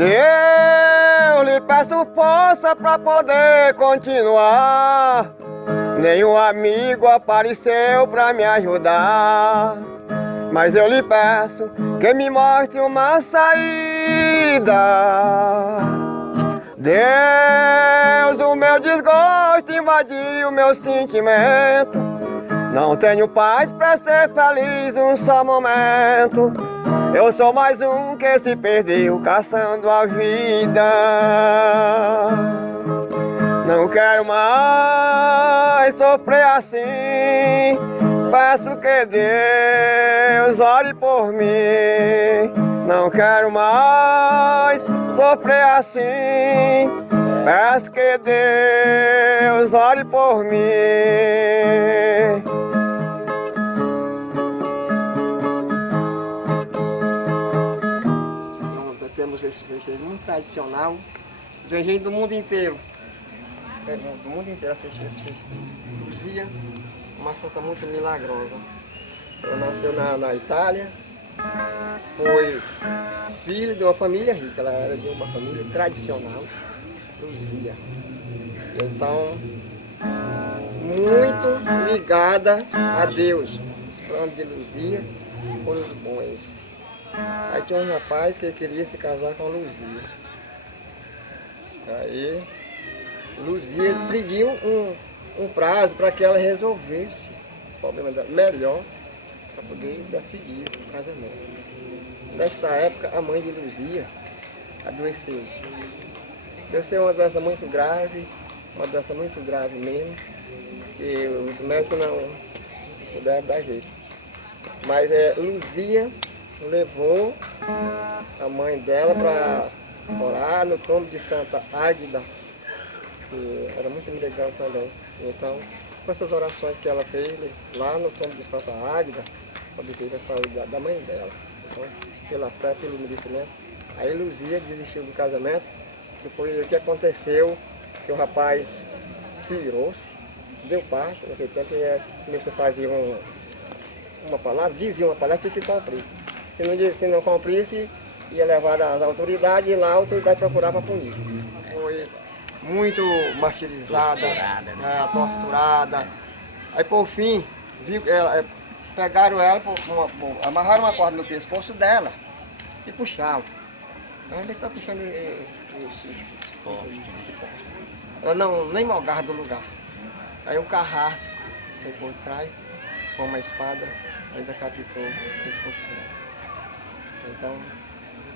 Deus, lhe peço força para poder continuar. Nenhum amigo apareceu para me ajudar, mas eu lhe peço que me mostre uma saída. Deus, o meu desgosto invadiu o meu sentimento. Não tenho paz para ser feliz um só momento. Eu sou mais um que se perdeu caçando a vida. Não quero mais sofrer assim. Peço que Deus ore por mim. Não quero mais sofrer assim. Peço que Deus ore por mim. Nós temos esse festejo muito tradicional, vem gente do mundo inteiro. Do mundo inteiro assistir esse festejo. Luzia, uma santa muito milagrosa. Ela nasceu na Itália, foi filha de uma família rica, ela era de uma família tradicional, Luzia. Então, muito ligada a Deus. Os planos de Luzia foram os bons. Aí tinha um rapaz que queria se casar com a Luzia. Aí Luzia pediu um prazo para que ela resolvesse o problema dela melhor para poder decidir o casamento. Nesta época a mãe de Luzia adoeceu. Adoeceu uma doença muito grave, mesmo, que os médicos não puderam dar jeito. Mas Luzia levou a mãe dela para orar no tombo de Santa Águida, que era muito legal também. Então, com essas orações que ela fez lá no tombo de Santa Águida, obteve a saúde da mãe dela. Então, pela fé, pelo merecimento. Aí Luzia desistiu do casamento, depois o que aconteceu, que o rapaz se virou-se, deu parte, naquele tempo você fazia uma palavra, dizia uma palavra, tinha que cumprir. Se não cumprisse, ia levar às autoridades e lá a autoridade procurava punir. Foi muito martirizada, torturada. Aí por fim, pegaram ela, amarraram uma corda no pescoço dela e puxavam. Ainda está puxando esse ela nem malgava do lugar. Aí o carrasco foi por trás, com uma espada, ainda capitou o pescoço dela. Então,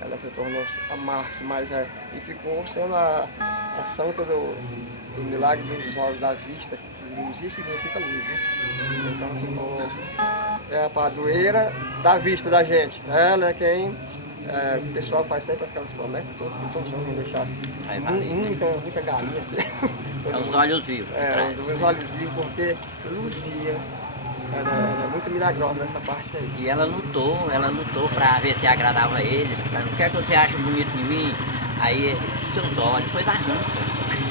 ela se tornou a Márcia, mas e ficou sendo a santa do milagre dos olhos da vista. Luzia significa luz, né? Então ficou a padroeira da vista da gente. Ela é quem o pessoal faz sempre aquelas promessas, todos vão deixar muita galinha. É os olhos vivos. Os olhos vivos, porque Luzia era muito milagrosa nessa parte aí. E ela lutou para ver se agradava a ele. O que é que você acha bonito em mim? Aí, seus olhos, depois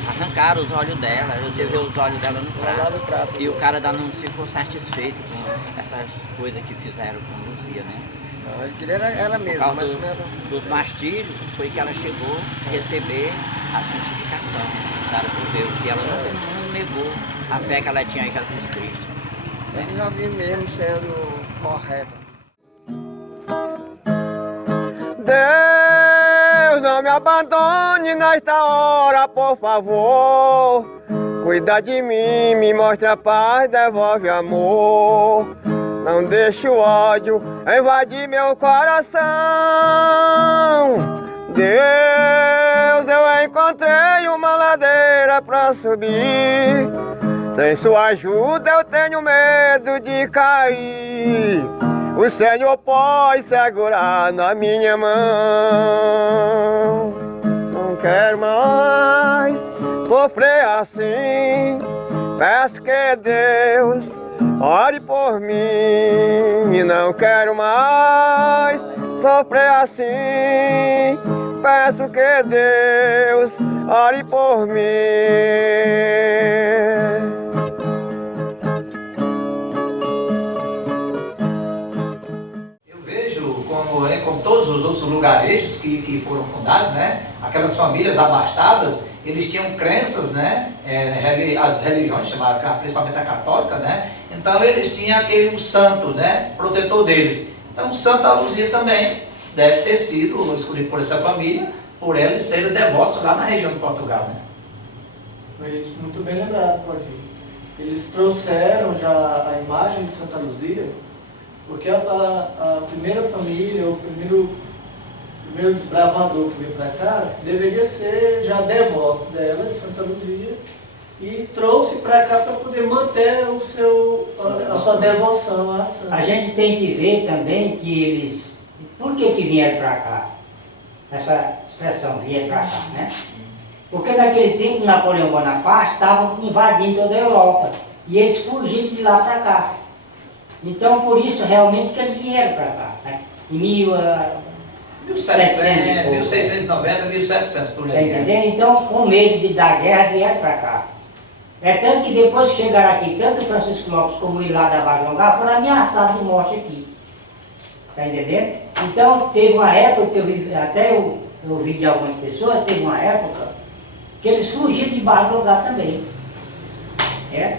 arrancaram os olhos dela. Você vê os olhos dela no prato. E o cara ainda não ficou satisfeito com essas coisas que fizeram com Luzia, né? Não, ele queria ela mesma. Por causa dos martírios, foi que ela chegou a receber a santificação, cara, por Deus, que ela não negou a fé que ela tinha em Jesus Cristo. Eu já vi mesmo sendo correta. Deus, não me abandone nesta hora, por favor. Cuida de mim, me mostra a paz, devolve amor. Não deixe o ódio invadir meu coração. Deus, eu encontrei uma ladeira para subir. Sem sua ajuda eu tenho medo de cair. O Senhor pode segurar na minha mão. Não quero mais sofrer assim. Peço que Deus ore por mim. E não quero mais sofrer assim. Peço que Deus ore por mim. Eu vejo como porém, como todos os outros lugarejos que foram fundados, né, aquelas famílias abastadas, eles tinham crenças, né, as religiões, principalmente a católica, né, então eles tinham aquele santo, né, protetor deles. Então Santa Luzia também deve ter sido escolhido por essa família, por eles serem devotos lá na região de Portugal, né. Isso, muito bem lembrado, Claudinho. Eles trouxeram já a imagem de Santa Luzia, porque a primeira família, o primeiro desbravador que veio para cá, deveria ser já devoto dela, de Santa Luzia, e trouxe para cá para poder manter a sua devoção à santa. A gente tem que ver também que eles... Por que vieram para cá? Essa expressão, vieram para cá, né? Porque naquele tempo Napoleão Bonaparte estava invadindo toda a Europa. E eles fugiram de lá para cá. Então, por isso, realmente, que eles vieram para cá. Né? Em 1690, 1700, por tá aí. entendendo? Então, com medo da guerra, vieram para cá. É tanto que depois que chegaram aqui, tanto Francisco Lopes como ele lá da Barra Longa foram ameaçados de morte aqui. Está entendendo? Então, teve uma época que eu vi, até eu ouvi de algumas pessoas, teve uma época que eles fugiram de Barra Longa também.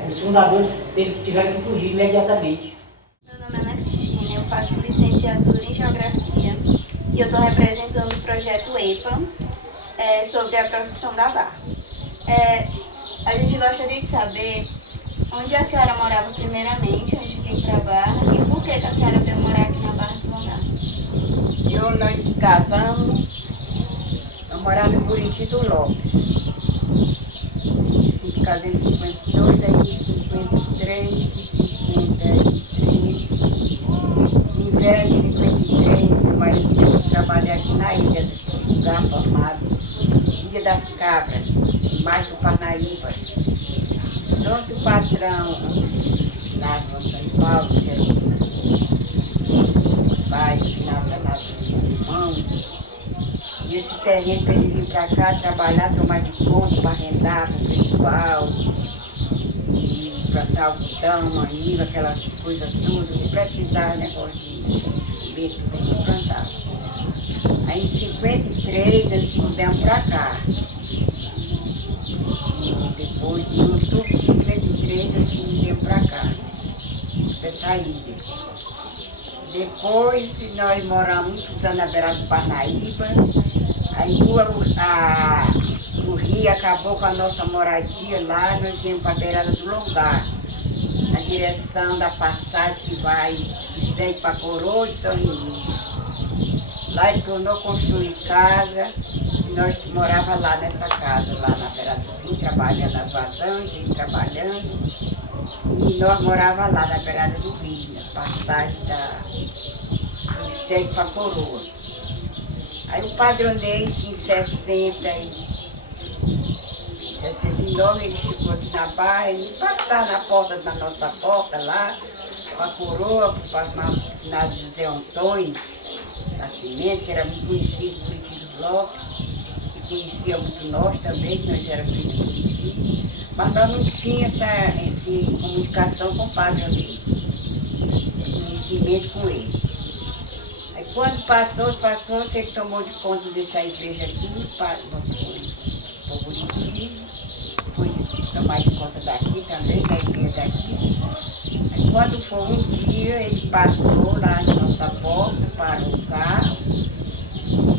Os fundadores tiveram que fugir imediatamente. Meu nome é Ana Cristina, eu faço licenciatura em Geografia e eu estou representando o projeto EPA sobre a procissão da Barra. A gente gostaria de saber onde a senhora morava primeiramente, antes de vir para a Barra, e por que a senhora veio morar aqui na Barra do Longá. Nós casamos, eu morava em Buriti do Lopes. Casei em 52, aí em 53, 53, no inverno de 53, meu marido começou a trabalhar aqui na ilha do lugar formado, Ilha das Cabras, embaixo do Parnaíba. Então, se o patrão, lá do Antônio Paulo, que era o pai, que lá do irmão, e esse terreno para ele vir para cá trabalhar, tomar de conta, para arrendar para o pessoal, e plantar algodão, maniva, aquela coisa toda, não precisava negócio de comer, tudo a gente plantava. Aí em 53 nós nos mudamos para cá. Depois de outubro de 53 nós nos mudamos para cá, para essa ilha. Depois nós moramos muitos anos na beira do Parnaíba. Aí o rio acabou com a nossa moradia lá, nós viemos para a beirada do Longar, na direção da passagem que vai de Sede para Coroa de São Remígio. Lá ele tornou construir casa e nós morávamos lá nessa casa, lá na beirada do rio, trabalhando nas vazantes, trabalhando. E nós morávamos lá na beirada do rio, na passagem de Sede para Coroa. Aí o padronês em 69 ele chegou aqui na Barra e passar na porta da nossa porta lá, para a Coroa, para o ginásio José Antônio Nascimento, que era muito conhecido por Buriti do Lopes, e conhecia muito nós também, que nós éramos filhos de Buriti, mas nós não tínhamos essa comunicação com o padronês, conhecimento com ele. Quando passou, ele tomou de conta dessa igreja aqui, para Buriti, foi tomar de conta daqui também, da igreja daqui. Aí, quando foi um dia, ele passou lá na nossa porta, parou o carro,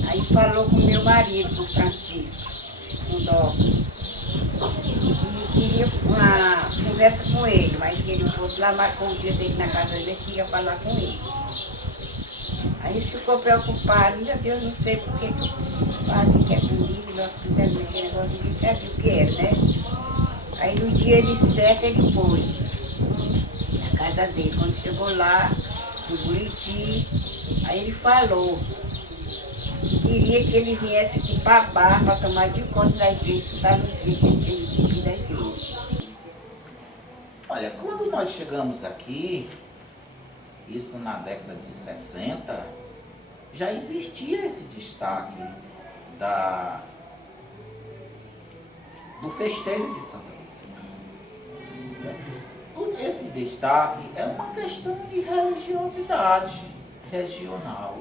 aí falou com o meu marido, com o Francisco, com o Doc, que queria uma conversa com ele, mas que ele fosse lá, marcou o dia dele na casa dele, que ia falar com ele. Aí ele ficou preocupado, meu Deus, não sei por que o padre quer comigo, nós fizemos aquele negócio, ninguém sabia o que era, né? Aí no dia ele certo, ele foi na casa dele. Quando chegou lá, no Buriti, aí ele falou que queria que ele viesse aqui para a Barra para tomar de conta da igreja da Luzia, que ele tinha recebido da igreja. Olha, quando nós chegamos aqui, isso na década de 60, já existia esse destaque do festejo de Santa Luzia. Esse destaque é uma questão de religiosidade regional.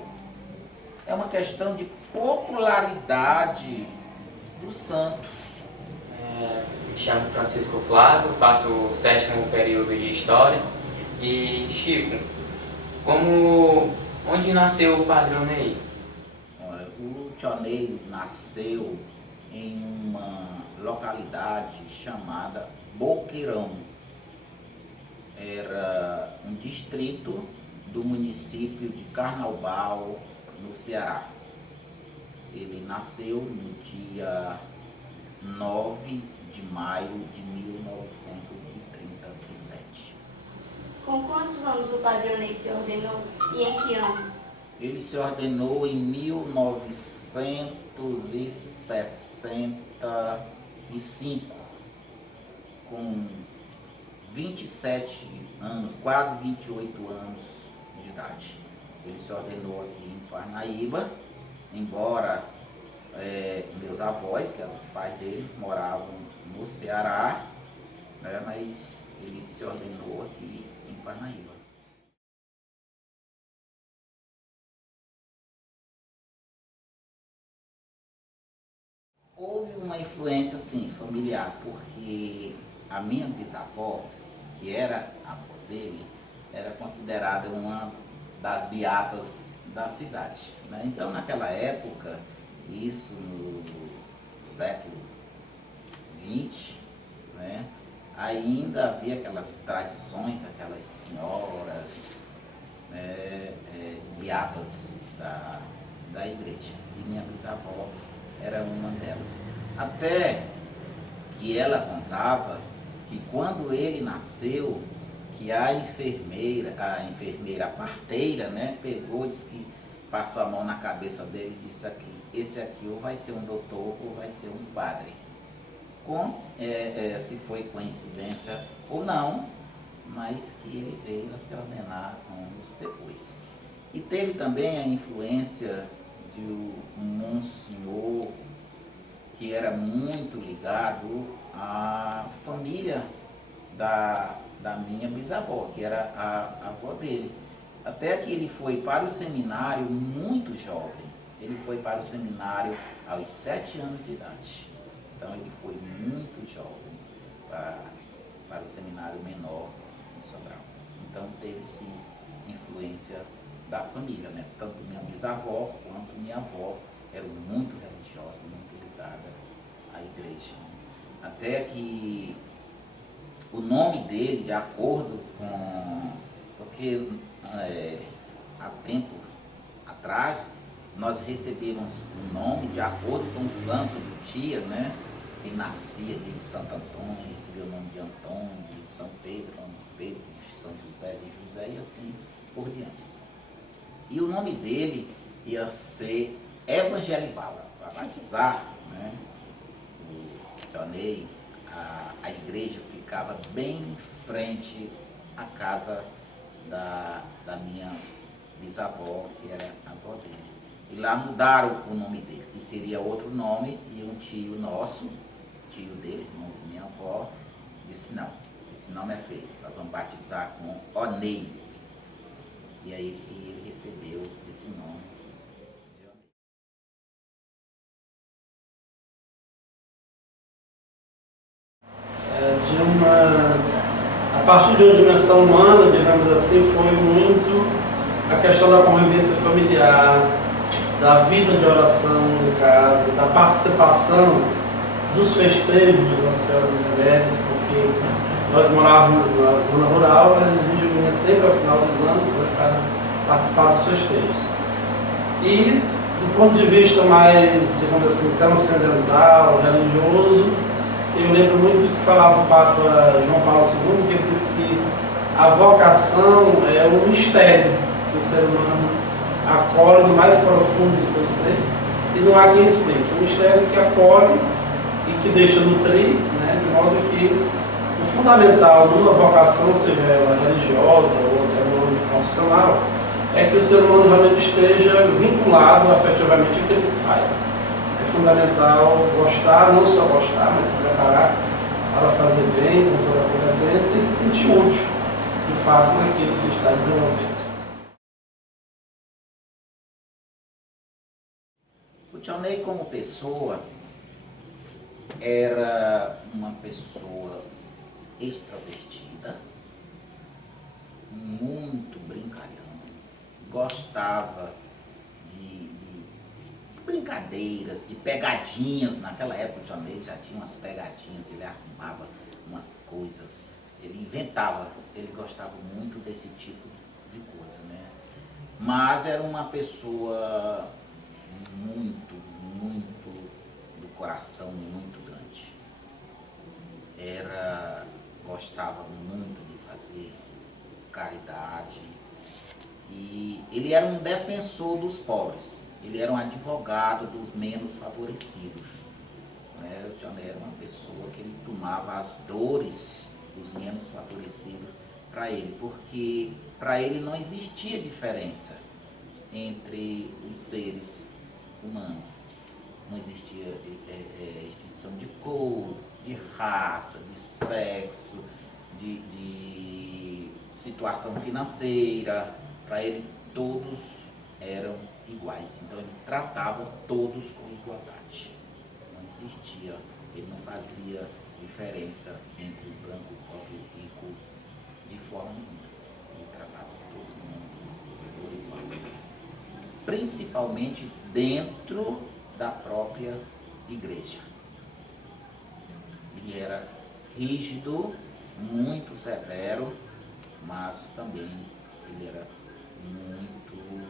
é uma questão de popularidade do santo. Me chamo Francisco Flávio, faço o 7º período de História. E Chico, onde nasceu o Padre Onei? Olha, o tio Ney nasceu em uma localidade chamada Boqueirão. Era um distrito do município de Carnaubal, no Ceará. Ele nasceu no dia 9 de maio de 1937. Com quantos anos o Padre Onei se ordenou e em que ano? Ele se ordenou em 1965, com 27 anos, quase 28 anos de idade. Ele se ordenou aqui em Parnaíba, embora meus avós, que eram os pais dele, moravam no Ceará, né, mas ele se ordenou aqui em Parnaíba. Houve uma influência, sim, familiar, porque a minha bisavó, que era a avó dele, era considerada uma das beatas da cidade, né? Então, naquela época, isso no século XX, né, ainda havia aquelas tradições daquelas senhoras, né, beatas da igreja. E minha bisavó era uma delas. Até que ela contava que quando ele nasceu, que a parteira, né, pegou, disse que passou a mão na cabeça dele e disse aqui, esse aqui ou vai ser um doutor ou vai ser um padre. Se foi coincidência ou não, mas que ele veio a se ordenar anos depois. E teve também a influência de um senhor que era muito ligado à família da minha bisavó, que era a avó dele. Até que ele foi para o seminário muito jovem. Ele foi para o seminário aos 7 anos de idade. Então ele foi muito jovem para o seminário menor em Sobral. Então teve-se influência da família, né? Tanto minha bisavó quanto minha avó eram muito religiosas, muito ligadas à igreja. Até que o nome dele, de acordo com... Porque há tempo atrás nós recebemos o nome de acordo com o santo do dia, né? Quem nascia ali de Santo Antônio, recebeu o nome de Antônio, de São Pedro, de São José, de José e assim por diante. E o nome dele ia ser Evangelival, para batizar, né? O tio Ney, a igreja ficava bem em frente à casa da minha bisavó, que era a avó dele. E lá mudaram o nome dele, que seria outro nome, e um tio nosso, tio dele, irmão de minha avó, disse, não, esse nome é feio, nós vamos batizar com Onei. E aí que ele recebeu esse nome de Onei. A partir de uma dimensão humana, digamos assim, foi muito a questão da convivência familiar, da vida de oração em casa, da participação dos festejos de Nossa Senhora dos Remédios, porque nós morávamos na zona rural, mas a gente vinha sempre ao final dos anos, né, para participar dos festejos. E, do ponto de vista mais, digamos assim, transcendental, religioso, eu lembro muito do que falava o Papa João Paulo II, que ele disse que a vocação é um mistério que o ser humano acolhe no mais profundo do seu ser e não há quem explique. Um mistério que acolhe e que deixa nutrir, né, de modo que o fundamental numa vocação, seja ela religiosa ou até no âmbito profissional, é que o ser humano realmente esteja vinculado afetivamente àquilo que faz. É fundamental gostar, não só gostar, mas se preparar para fazer bem, com toda a competência e se sentir útil, de fato, naquilo que está desenvolvendo. Tionei como pessoa era uma pessoa extrovertida, muito brincalhão, gostava de brincadeiras, de pegadinhas. Naquela época o Tionei já tinha umas pegadinhas, ele arrumava umas coisas, ele inventava, ele gostava muito desse tipo de coisa, né? Mas era uma pessoa muito do coração muito grande. Gostava muito de fazer caridade e ele era um defensor dos pobres, ele era um advogado dos menos favorecidos. Né? O Tionei era uma pessoa que ele tomava as dores dos menos favorecidos para ele, porque para ele não existia diferença entre os seres humanos. Não existia distinção de cor, de raça, de sexo, de situação financeira. Para ele todos eram iguais. Então ele tratava todos com igualdade. Não existia, ele não fazia diferença entre o branco, o pobre e o rico de forma nenhuma. Ele tratava todo mundo por igual. Principalmente dentro da própria igreja. Ele era rígido, muito severo, mas também ele era muito,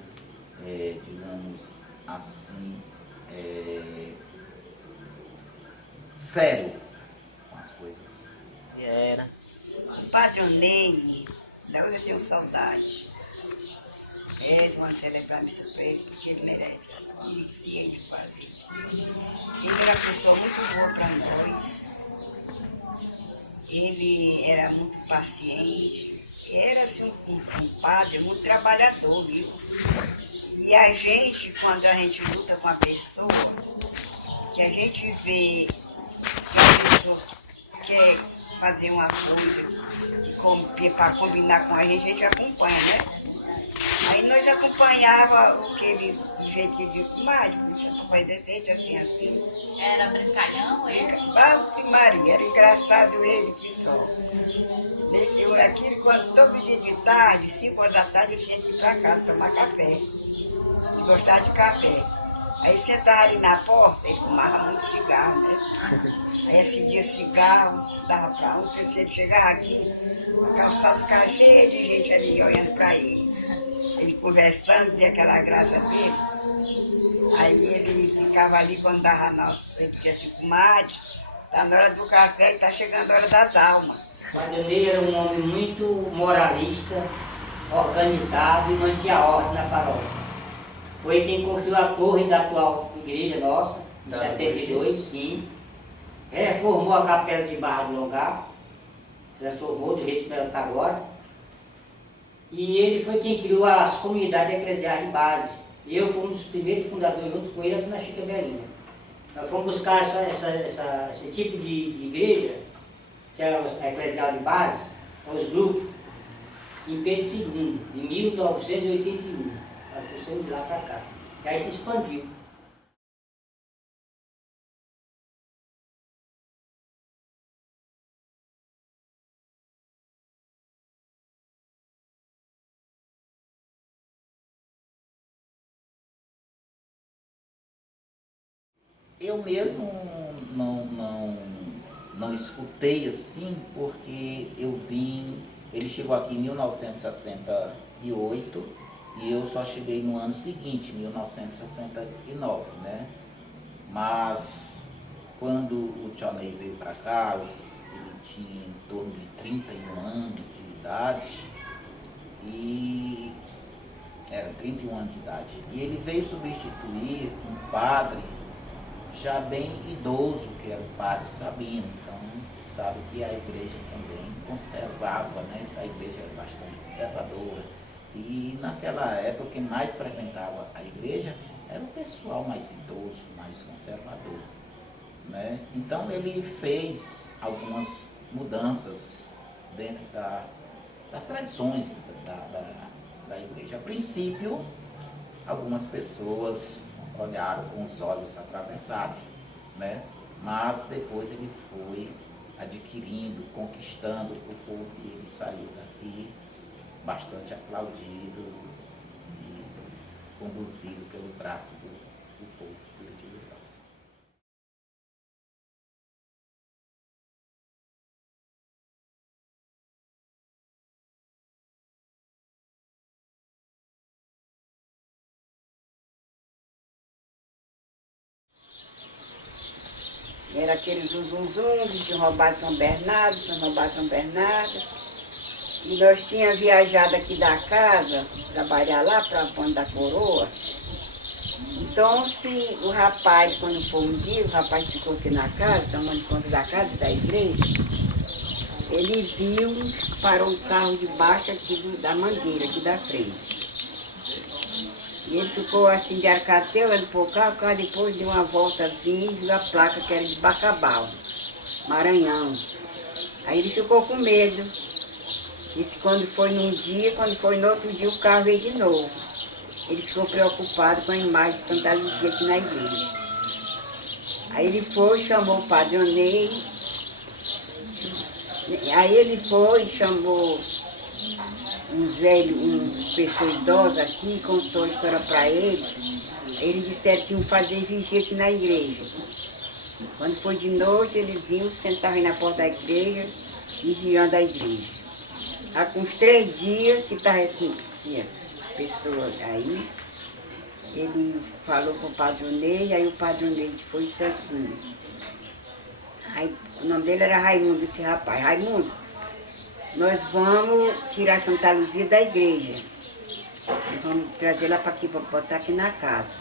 digamos assim, sério com as coisas. Era. O Tionei, da hoje eu tenho saudade. Eles vão celebrar missa para ele porque ele merece. E se ele fazer. Ele era uma pessoa muito boa para nós. Ele era muito paciente. Era assim, um padre muito trabalhador, viu? E a gente, quando a gente luta com a pessoa, que a gente vê que a pessoa quer fazer uma coisa para combinar com a gente acompanha, né? Aí nós acompanhava o que ele, do jeito que ele disse, Mário, você vai desse jeito assim, assim. Era brincalhão ele? Ave Maria, era engraçado ele que só. Eu aqui, quando todo dia de tarde, 5 horas da tarde, ele tinha que ir para casa tomar café. Ele gostava de café. Aí sentava ali na porta, ele fumava muito cigarro, né? Aí acendia cigarro, dava para um, porque ele chegava aqui, o calçado ficava cheio de gente ali olhando para ele. Ele conversando, tinha aquela graça dele. Aí ele ficava ali quando dava nosso, ele tinha assim, comadre, tá na hora do café e tá chegando a hora das almas. O Tionei era um homem muito moralista, organizado e mantinha a ordem na paróquia. Foi quem construiu a torre da atual igreja nossa, em 72, sim. Reformou a capela de Barra do Longar, transformou do jeito que ela está agora. E ele foi quem criou as comunidades eclesiais de base. Eu fui um dos primeiros fundadores, junto com ele, aqui na Chica Belinha. Nós fomos buscar esse tipo de igreja, que é a eclesial de base, os grupos, em Pedro II, de 1981. Nós trouxemos de lá para cá. E aí se expandiu. Eu mesmo não escutei assim, porque ele chegou aqui em 1968 e eu só cheguei no ano seguinte, 1969, né? Mas quando o Tionei veio para cá, ele tinha em torno de 31 anos de idade, e era 31 anos de idade, e ele veio substituir um padre já bem idoso, que era o padre Sabino. Então, você sabe que a igreja também conservava, né? Essa igreja era bastante conservadora. E naquela época, quem mais frequentava a igreja era o pessoal mais idoso, mais conservador, né? Então, ele fez algumas mudanças dentro das tradições da igreja. A princípio, algumas pessoas olharam com os olhos atravessados, né? Mas depois ele foi adquirindo, conquistando o povo e ele saiu daqui bastante aplaudido e conduzido pelo braço do povo curitibense. Era aquele zum que tinha roubado São Bernardo, tinha roubado São Bernardo. E nós tínhamos viajado aqui da casa, trabalhar lá para a Ponte da Coroa. Então, se o rapaz, quando for um dia, o rapaz ficou aqui na casa, tomando conta da casa, da igreja, ele viu, parou o carro debaixo aqui da mangueira, aqui da frente. E ele ficou assim de arcateio, olhando para o carro depois deu uma voltazinha e viu a placa que era de Bacabal, Maranhão. Aí ele ficou com medo. Disse quando foi num dia, quando foi no outro dia o carro veio de novo. Ele ficou preocupado com a imagem de Santa Luzia aqui na igreja. Aí ele foi, chamou o Padre Onei. Aí ele foi, chamou uns velhos, umas pessoas idosas aqui, contou a história para eles. Eles disseram que iam fazer vigia aqui na igreja. Quando foi de noite, eles vinham, sentavam na porta da igreja, vigiando a igreja. Há com uns 3 dias que estava assim, essa pessoa aí, ele falou com o Padre Onei, aí o Padre Onei foi e disse assim. Aí, o nome dele era Raimundo, esse rapaz. Raimundo, nós vamos tirar Santa Luzia da igreja. E vamos trazer ela para aqui, para botar aqui na casa.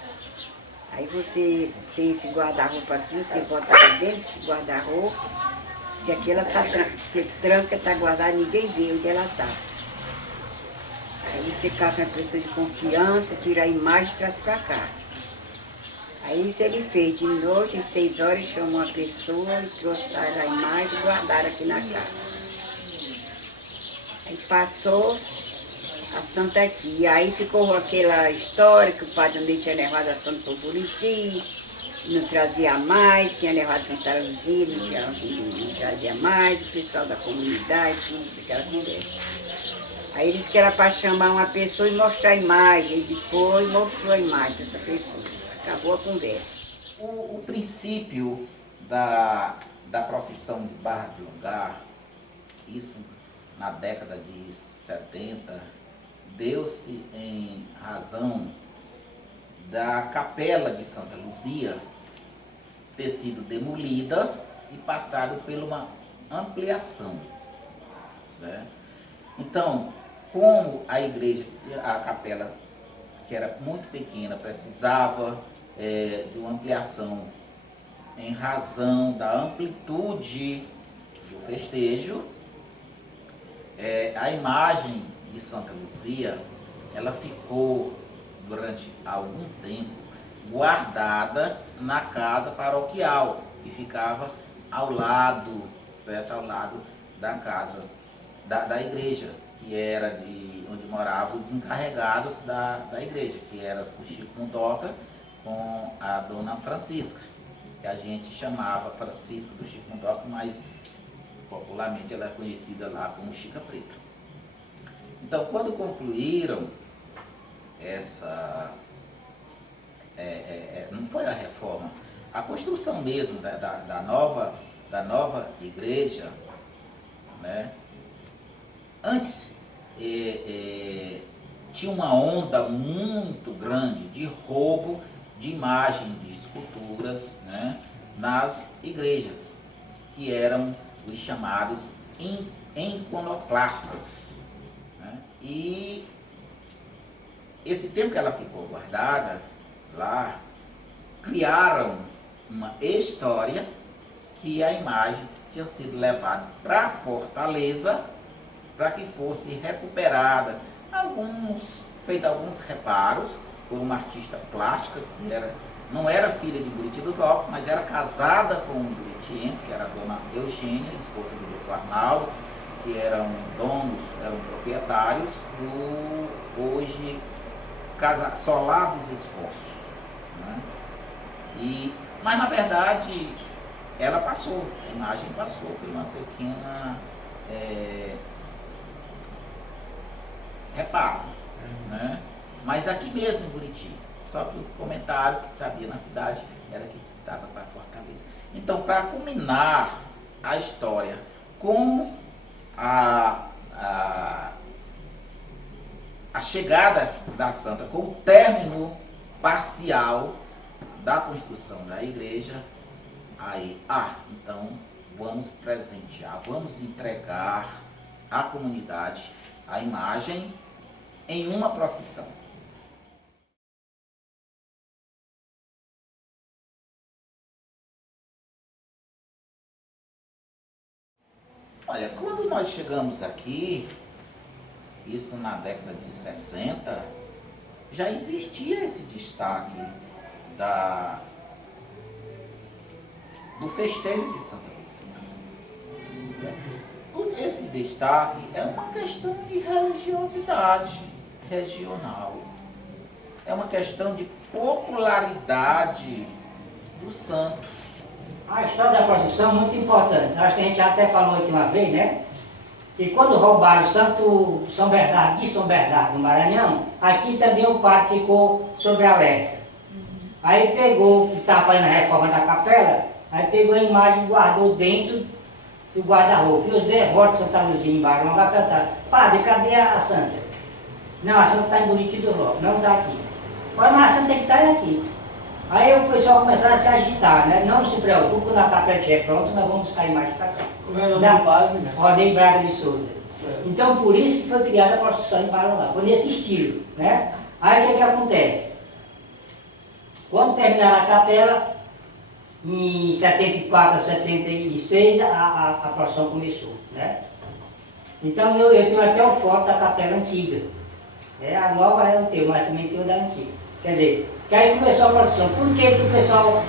Aí você tem esse guarda-roupa aqui, você bota ela dentro desse guarda-roupa, que aqui ela tá você tranca, está guardada, ninguém vê onde ela está. Aí você caça uma pessoa de confiança, tira a imagem e traz para cá. Aí isso ele fez de noite, às 6 horas, chamou uma pessoa e trouxeram a imagem e guardaram aqui na casa. Aí passou-se a santa aqui. E aí ficou aquela história que o Padre Onei tinha levado a santa para o Buriti, não trazia mais, tinha levado Santa Luzia, não trazia mais, o pessoal da comunidade, tudo isso, aquela conversa. Aí ele disse que era para chamar uma pessoa e mostrar a imagem. Ele foi e mostrou a imagem dessa pessoa. Acabou a conversa. O princípio da procissão de Barra de Lugar, isso na década de 70, deu-se em razão da capela de Santa Luzia ter sido demolida e passado por uma ampliação, né? Então, como a igreja, a capela, que era muito pequena, precisava de uma ampliação em razão da amplitude do festejo, a imagem de Santa Luzia, ela ficou durante algum tempo guardada na casa paroquial e ficava ao lado, certo? Ao lado da casa da igreja, que era de onde moravam os encarregados da igreja, que era o Chico Mundoca com a Dona Francisca, que a gente chamava Francisca do Chico Mundoca, mas popularmente ela é conhecida lá como Chica Preta. Então, quando concluíram essa, não foi a reforma, a construção mesmo da nova igreja, né? Antes tinha uma onda muito grande de roubo de imagens, de esculturas, né, nas igrejas, que eram os chamados iconoclastas, né? E esse tempo que ela ficou guardada lá, criaram uma história que a imagem tinha sido levada para Fortaleza para que fosse recuperada. Feito alguns reparos por uma artista plástica que não era filha de Buriti dos Lopes, mas era casada com um buritiense, que era a Dona Eugênia, esposa do Dr. Arnaldo, que eram proprietários do hoje Solar dos Esposos. né? Mas na verdade ela passou, a imagem passou por uma pequena reparo, né? Mas aqui mesmo em Buriti, só que o comentário que sabia na cidade era que estava para Fortaleza. Então, para culminar a história com a chegada da Santa, com o término parcial da construção da igreja, aí, então vamos presentear, vamos entregar à comunidade a imagem em uma procissão. Olha, quando nós chegamos aqui, isso na década de 60, já existia esse destaque do festejo de Santa Luzia. Esse destaque é uma questão de religiosidade regional, é uma questão de popularidade do santo. A história da procissão é muito importante. Acho que a gente já até falou aqui uma vez, né? Que quando roubaram o Santo São Bernardo, de São Bernardo, no Maranhão, aqui também o padre ficou sob alerta. Aí pegou, que estava fazendo a reforma da capela, aí pegou a imagem e guardou dentro do guarda-roupa. E os devotos de Santa Luzia embaixo vão lá perguntar: padre, cadê a Santa? Não, a Santa está em Buriti do Roque, não está aqui. Mas a Santa tem que estar aqui. Aí o pessoal começaram a se agitar, né? Não se preocupe, quando a capela estiver pronta, nós vamos buscar a imagem para cá. Como é o nome do padre, né? Rodem Braga de Souza. Então por isso que foi criada a procissão em Paralá, foi nesse estilo, né? Aí o que acontece? Quando terminaram a capela, em 74 a 76, a procissão começou, né? Então eu tenho até o foto da capela antiga. A nova eu não tenho, mas também tenho da antiga. Quer dizer, que aí começou a procissão. Por que o pessoal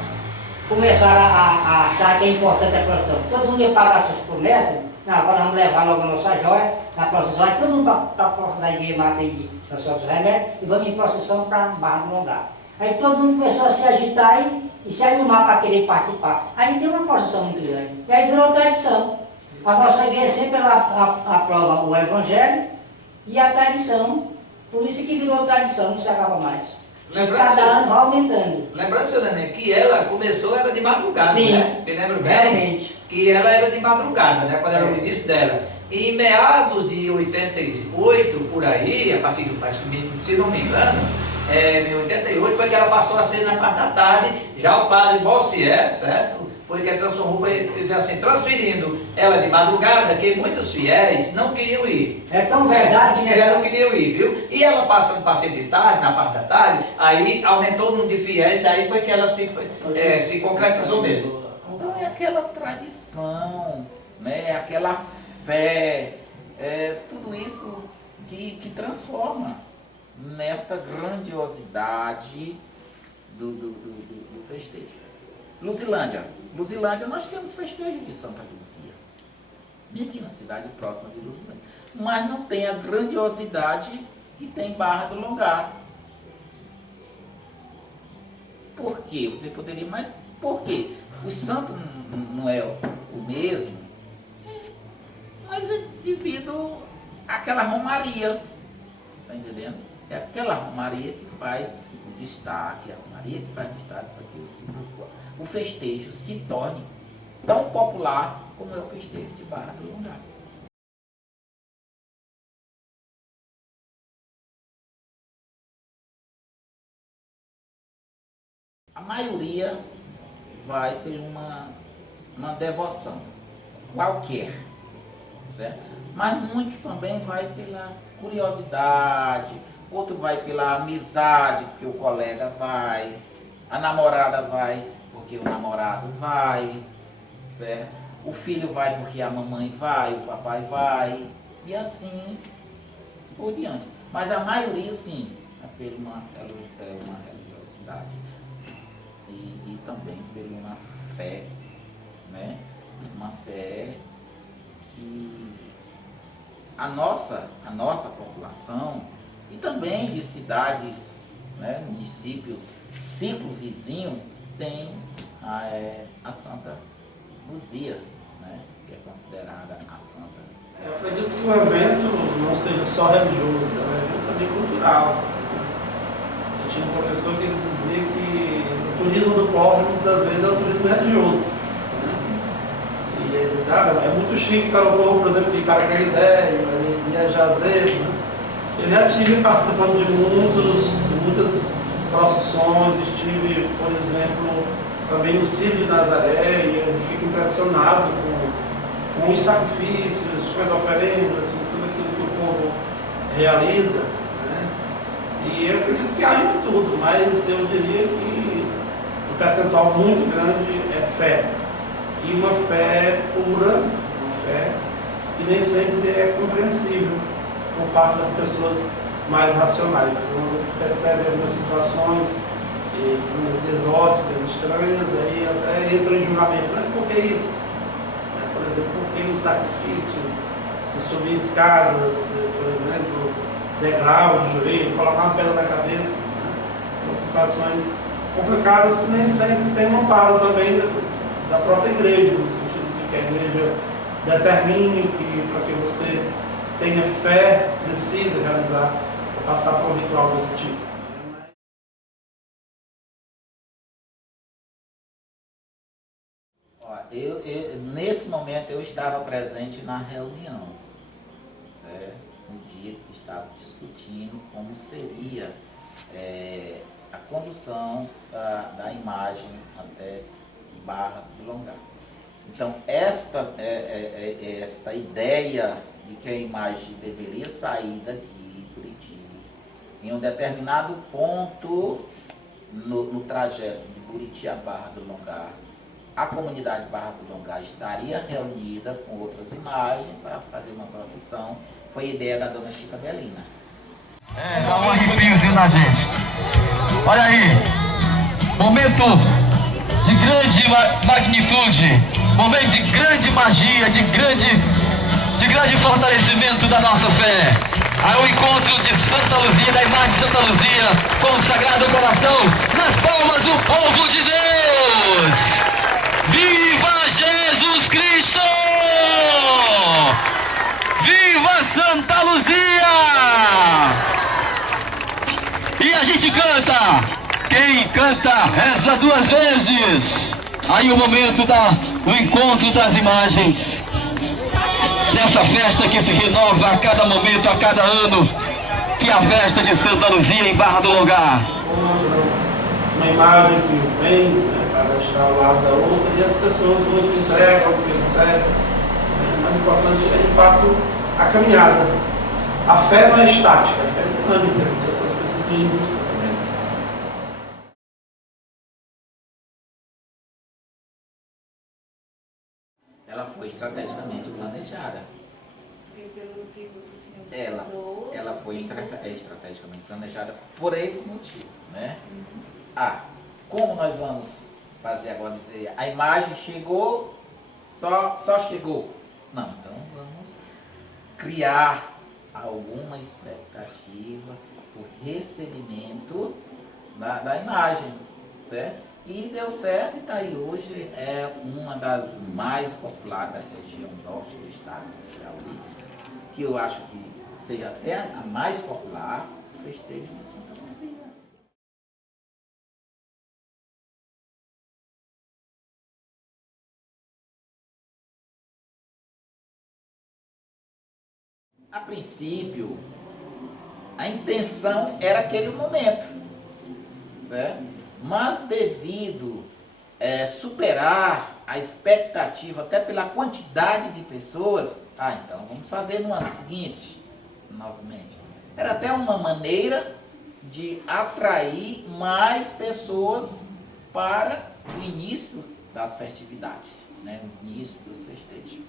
começaram a achar que é importante a procissão? Todo mundo ia pagar suas promessas. Não, agora vamos levar logo a nossa joia na procissão. Aí todo mundo para a porta da igreja mata de Nosso Remédio e vamos em procissão para Barra do Longar. Aí todo mundo começou a se agitar e se animar para querer participar. Aí tem uma procissão muito grande. E aí virou tradição. A nossa igreja sempre aprova o Evangelho e a tradição. Por isso que virou tradição, não se acaba mais. Cada ano vai aumentando. Lembrando, seu Neném, que ela começou, era de madrugada, sim, né? Me lembro bem realmente. Que ela era de madrugada, né? Quando era o início dela. E em meados de 88, por aí, a partir do, se não me engano, em 88 foi que ela passou a ser na parte da tarde, já o padre Bossier, certo? Foi que transformou, assim, transferindo ela de madrugada, que muitos fiéis não queriam ir. É tão verdade que não queriam ir, viu? E ela passando para ser de tarde, na parte da tarde, aí aumentou o número de fiéis, aí foi que ela se concretizou mesmo. Então é aquela tradição, né? É aquela fé, tudo isso que transforma nesta grandiosidade do festejo. Luzilândia, nós temos festejo de Santa Luzia, bem aqui na cidade próxima de Luzilândia, mas não tem a grandiosidade que tem Barra do Longar. Por quê? Você poderia, mas por quê? O santo não é o mesmo, mas é devido àquela romaria, tá entendendo? É aquela romaria que faz o destaque, a romaria que faz destaque para que o festejo se torne tão popular como é o festejo de Barra do Longar. A maioria vai por uma devoção qualquer, certo? Mas muitos também vai pela curiosidade, outro vai pela amizade, porque o colega vai, a namorada vai porque o namorado vai, certo? O filho vai porque a mamãe vai, o papai vai, e assim por diante. Mas a maioria, sim, é por uma religiosidade e também por uma fé, né? Uma fé que a nossa população, e também de cidades né, municípios ciclo-vizinho, tem a Santa Luzia, né, que é considerada a Santa. Eu acredito que o evento não seja só religioso, é um evento também cultural. Eu tinha um professor que dizia que o turismo do pobre, muitas das vezes, é o turismo religioso. E ele dizia, é muito chique para o povo, por exemplo, ir para Canidé, ir a Jazeiro. Né? Eu já estive participando de muitas procissões, estive, por exemplo, também no Círio de Nazaré, e eu fico impressionado com os sacrifícios, com as oferendas, com tudo aquilo que o povo realiza. Né? E eu acredito que haja de tudo, mas eu diria que um percentual muito grande é fé. E uma fé pura, uma fé que nem sempre é compreensível por parte das pessoas mais racionais. Quando percebe algumas situações exóticas, estranhas, aí até entra em julgamento. Mas por que isso? Por exemplo, por que o sacrifício de subir escadas, por exemplo, degrau de joelho, colocar uma pedra na cabeça? São situações complicadas que nem sempre tem um amparo também da própria igreja, no sentido de que a igreja determine que para que você tenha fé, precisa realizar, passar por um ritual desse tipo. Nesse momento eu estava presente na reunião, no dia que estava discutindo como seria a condução da imagem até Barra do Longar. Então esta ideia de que a imagem deveria sair daqui, Buriti, em um determinado ponto no trajeto de Buriti a Barra do Longar, a comunidade Barra do Longar estaria reunida com outras imagens para fazer uma procissão. Foi a ideia da dona Chica Belina. Dá um arrepiozinho na gente. Olha aí, momento de grande magnitude, momento de grande magia, de grande fortalecimento da nossa fé. Aí o encontro de Santa Luzia, da imagem de Santa Luzia, com o Sagrado Coração, nas palmas o povo de Deus! Viva Jesus Cristo! Viva Santa Luzia! E a gente canta! Quem canta reza duas vezes! Aí o momento do encontro das imagens. Nessa festa que se renova a cada momento, a cada ano, que é a festa de Santa Luzia em Barra do Longar. Uma imagem que vem para estar ao lado da outra e as pessoas muito entregam o que recebem. O mais importante é, de fato, a caminhada. A fé não é estática, a fé é dinâmica, as pessoas precisam de busca também. Ela foi estrategicamente planejada. Ela foi estrategicamente planejada por esse motivo, né? Como nós vamos fazer agora, dizer, a imagem chegou, só chegou. Não, então vamos criar alguma expectativa, o recebimento da imagem, certo? E deu certo, e está aí hoje, é uma das mais populares da região norte do estado do Piauí, que eu acho que seja até a mais popular, o festejo de Santa Luzia. A princípio, a intenção era aquele momento, certo? Mas devido superar a expectativa, até pela quantidade de pessoas, então vamos fazer no ano seguinte, novamente. Era até uma maneira de atrair mais pessoas para o início das festividades, né? O início dos festejos.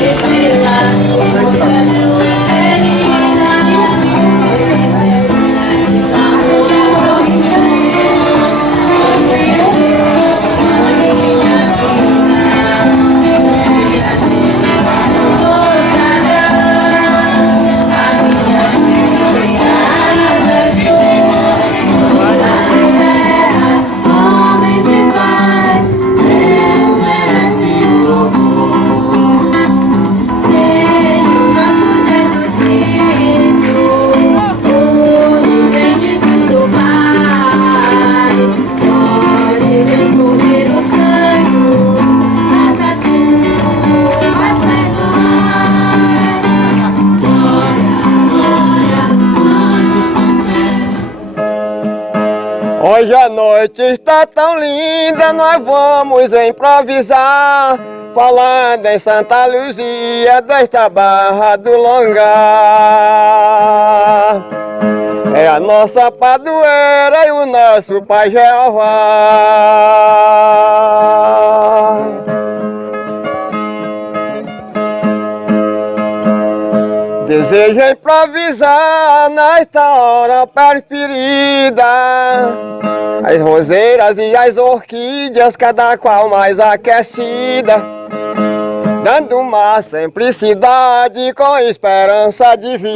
Esse noite está tão linda, nós vamos improvisar, falando em Santa Luzia, desta Barra do Longar. É a nossa padroeira e o nosso Pai Jeová. Desejo improvisar nesta hora preferida, as roseiras e as orquídeas, cada qual mais aquecida, dando uma simplicidade com esperança de vida.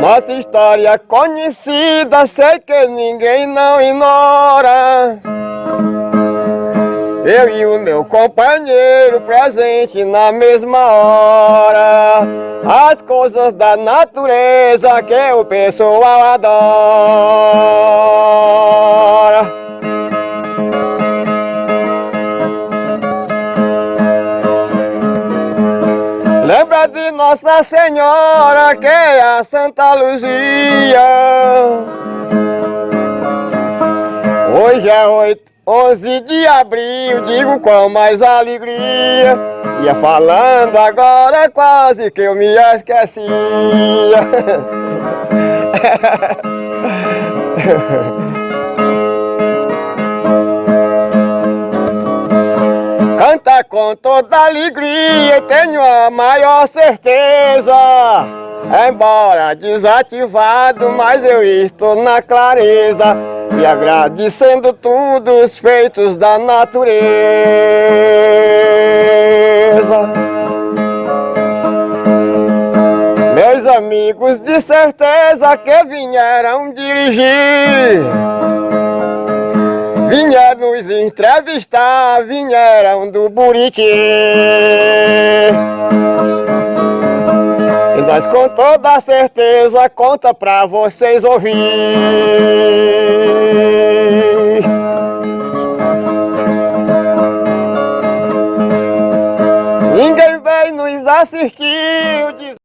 Nossa história conhecida, sei que ninguém não ignora. Eu e o meu companheiro presente na mesma hora, as coisas da natureza que o pessoal adora. Lembra de Nossa Senhora, que é a Santa Luzia. Hoje é 11 de abril, digo com mais alegria. Ia falando agora, quase que eu me esquecia. Canta com toda alegria e tenho a maior certeza. Embora desativado, mas eu estou na clareza, e agradecendo tudo os feitos da natureza. Meus amigos de certeza que vieram dirigir, vieram nos entrevistar, vieram do Buriti. E nós com toda certeza conta pra vocês ouvir.